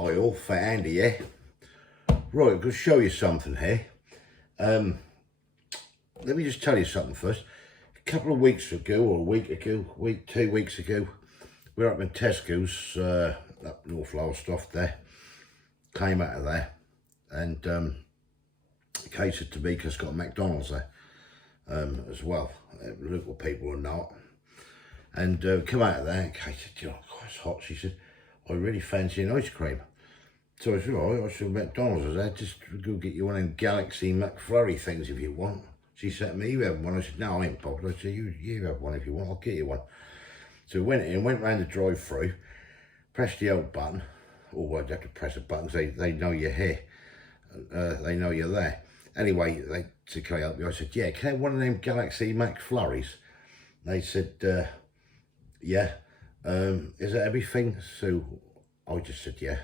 Hi all, Fat Andy here. Right, I'm going to show you something here. Let me just tell you something first. A couple of weeks ago, or a week ago, 2 weeks ago, we were up in Tesco's, up North Lowestoft there. Came out of there and catered to me because it's got a McDonald's there as well. Local people are not. And come out of there and Kate said, you know, it's hot. She said, I really fancy an ice cream. So I said, all right, I said, McDonald's. I said, just go get you one of them Galaxy McFlurry things if you want. She said to me, you have one? I said, no, I ain't bothered. I said, you have one if you want, I'll get you one. So we went in, went round the drive-through, pressed the old button. Oh, I'd have to press a button because they know you're here. They know you're there. Anyway, they said, can I help you? I said, yeah, can I have one of them Galaxy McFlurries? They said, yeah. Is that everything? So I just said, yeah.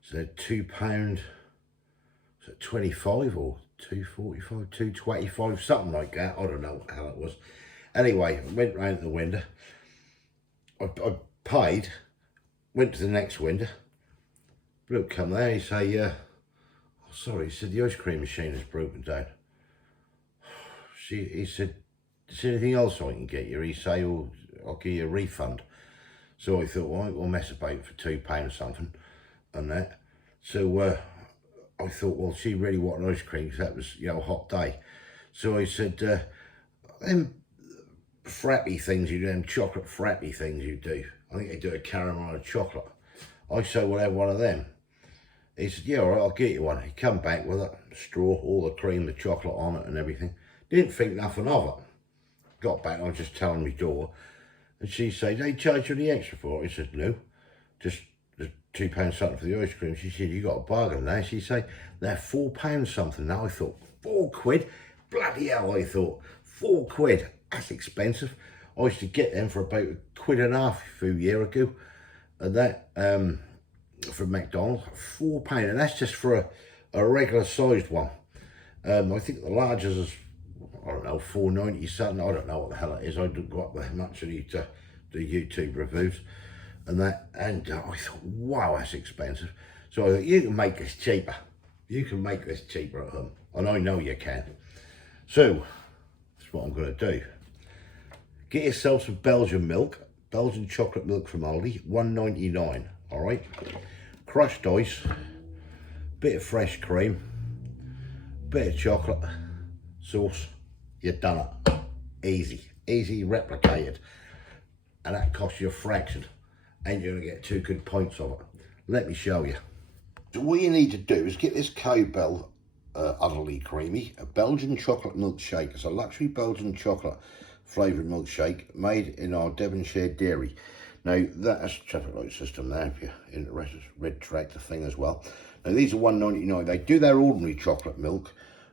So £2, is it 25 or 2.45, 2.25, something like that. I don't know what the hell it was. Anyway, I went round the window. I paid, went to the next window. Bloke come there, he say, oh, sorry, he said, the ice cream machine is broken down. He said, is there anything else I can get you? He say, oh, I'll give you a refund. So I thought, well, we'll mess about for £2 something and that. So I thought, well, she really wanted ice cream because that was, you know, a hot day. So I said, them Frappes things you do, them chocolate Frappes things you do, I think they do a caramel and chocolate. I said, we'll have one of them. He said, yeah, all right, I'll get you one. He come back with it, straw, all the cream, the chocolate on it and everything. Didn't think nothing of it. Got back, I was just telling my daughter, and she said, they charge you the extra for it. I said, no, just £2 something for the ice cream. She said, you got a bargain there. She said, they're £4 something. Now I thought, £4? Bloody hell, I thought, £4, that's expensive. I used to get them for about £1.50 a few years ago. And that, from McDonald's, £4, and that's just for a regular sized one. I think the largest is, I don't know, $4.90 something. I don't know what the hell it is. I don't go up there much. I need to do YouTube reviews and that. And I thought, wow, that's expensive. So I thought, you can make this cheaper. You can make this cheaper at home. And I know you can. So that's what I'm going to do. Get yourself some Belgian milk. Belgian chocolate milk from Aldi, $1.99. All right. Crushed ice. Bit of fresh cream. Bit of chocolate. Sauce. You've done it. Easy replicated. And that costs you a fraction. And you're going to get 2 good pints of it. Let me show you. So what you need to do is get this Cowbell Utterly Creamy, a Belgian chocolate milkshake. It's a luxury Belgian chocolate flavoured milkshake made in our Devonshire dairy. Now that's a traffic light system there if you're interested. Red tractor thing as well. Now these are $1.99. They do their ordinary chocolate milk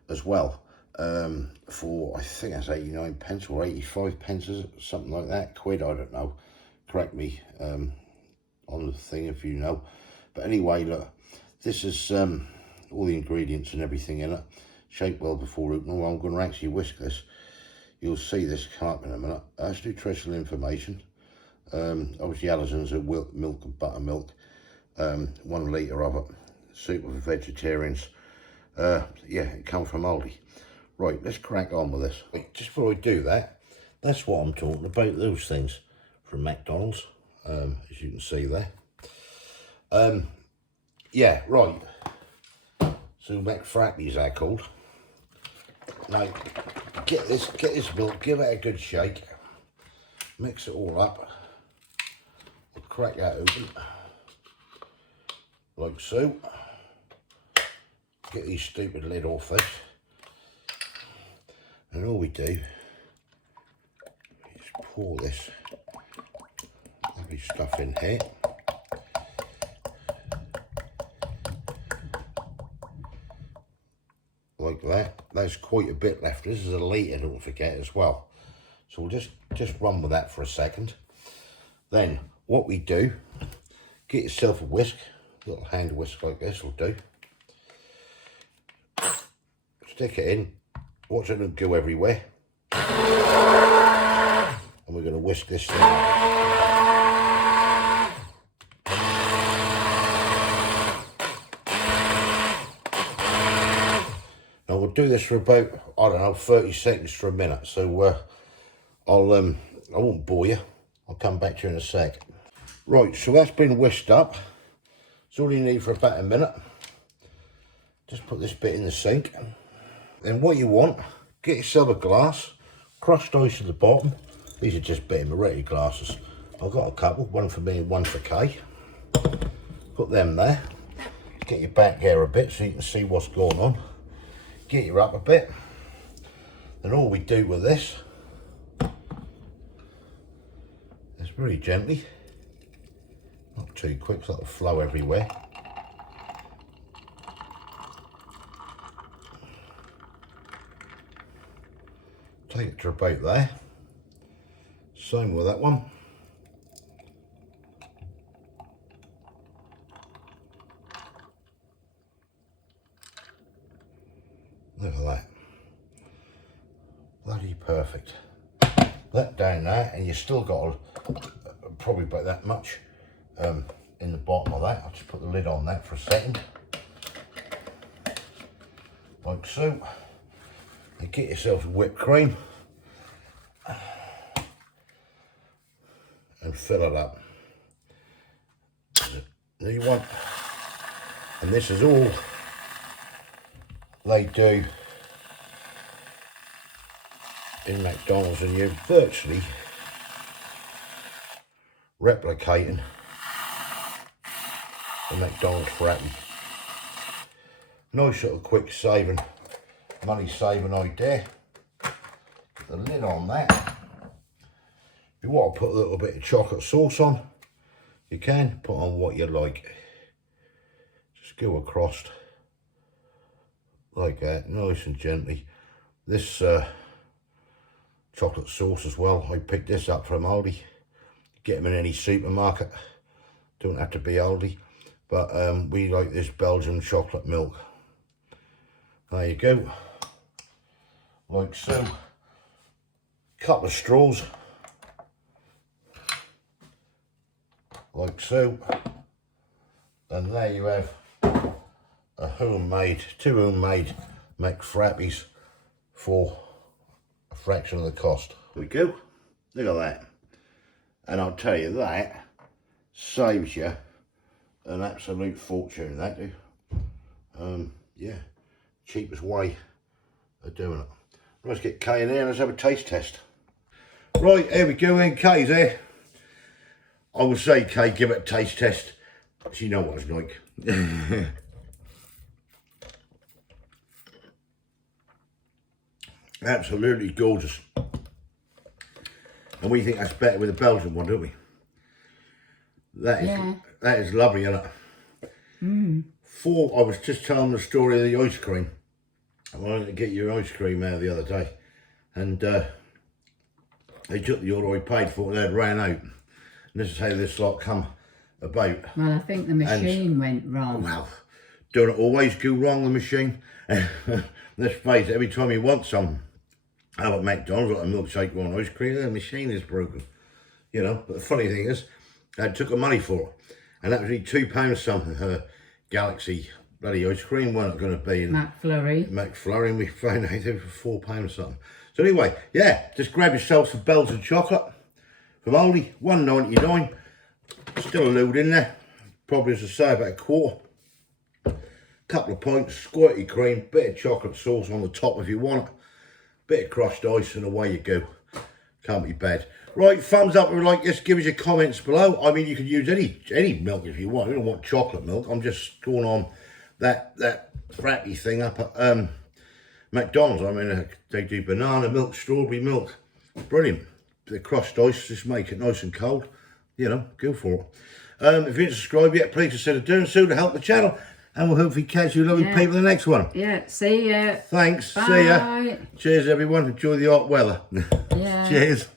as well. For I think that's 89 pence or 85 pence, something like that, quid, I don't know, correct me on the thing if you know. But anyway, look, this is all the ingredients and everything in it, shake well before opening. Well, I'm going to actually whisk this. You'll see this come up in a minute. That's nutritional information. Obviously allergens are milk and buttermilk, 1 litre of it, super for vegetarians. Yeah, it comes from Aldi. Right, let's crack on with this. Wait, just before I do that, that's what I'm talking about, those things from McDonald's, as you can see there. Yeah, right. So McFrappes they're called. Now, get this milk, give it a good shake, mix it all up. I'll crack that open, like so. Get these stupid lid off this. And all we do is pour this lovely stuff in here. Like that. There's quite a bit left. This is a litre, don't forget, as well. So we'll just run with that for a second. Then what we do, get yourself a whisk, a little hand whisk like this will do. Stick it in. Watch it not go everywhere. And we're going to whisk this thing up. do this for about, I don't know, 30 seconds to a minute. So I won't bore you. I'll come back to you in a sec. Right, so that's been whisked up. It's all you need for about a minute. Just put this bit in the sink. Then what you want, get yourself a glass, crushed ice at the bottom. These are just better Moretti glasses. I've got a couple, one for me and one for Kay. Put them there. Get your back here a bit so you can see what's going on. Get you up a bit. Then all we do with this is very gently, not too quick so that'll flow everywhere. Take it to about there. Same with that one. Look at that. Bloody perfect. That down there, and you've still got probably about that much in the bottom of that. I'll just put the lid on that for a second. Like so. And get yourself some whipped cream. And fill it up. Now you want, and this is all they do in McDonald's, and you're virtually replicating the McDonald's Frappes. Nice little quick saving, money saving idea. Put the lid on that. If you want to put a little bit of chocolate sauce on, you can put on what you like. Just go across like that, nice and gently. This chocolate sauce as well, I picked this up from Aldi. Get them in any supermarket, don't have to be Aldi, but we like this Belgian chocolate milk. There you go, like so. Couple of straws, like so, and there you have a two homemade McFrappes for a fraction of the cost. There we go, look at that. And I'll tell you, that saves you an absolute fortune, that do. Yeah, cheapest way of doing it. Let's get Kay in here and let's have a taste test. Right, here we go then, Kay's here. I would say, Kay, give it a taste test. She know what it's like. Absolutely gorgeous. And we think that's better with the Belgian one, don't we? That is lovely, isn't it? I was just telling the story of the ice cream. I wanted to get your ice cream out the other day, and they took the order I paid for it, they'd ran out. And this is how this lot come about. Well, I think the machine went wrong. Well, don't it always go wrong, the machine? Let's face it, every time you want some out at McDonald's, like a milkshake or an ice cream, the machine is broken. You know, but the funny thing is, I took the money for it, and that was only £2 something. Her Galaxy bloody ice cream weren't going to be in McFlurry, and we found out they were for £4 something. So anyway, yeah, just grab yourself some Belgian chocolate from Aldi, $1.99. Still a load in there, probably, as I say, about a quarter. Couple of pints, squirty cream, bit of chocolate sauce on the top if you want it, bit of crushed ice, and away you go. Can't be bad. Right, thumbs up if you like this, give us your comments below. I mean, you can use any milk if you want. We don't want chocolate milk. I'm just going on that Frappy thing up at McDonald's. I mean, they do banana milk, strawberry milk. Brilliant. The crushed ice, just make it nice and cold. You know, go for it. If you didn't subscribe yet, please consider doing so to help the channel. And we'll hopefully catch you lovely people in the next one. Yeah, see ya. Thanks, Bye. see ya. Cheers everyone, enjoy the hot weather. Yeah. Cheers.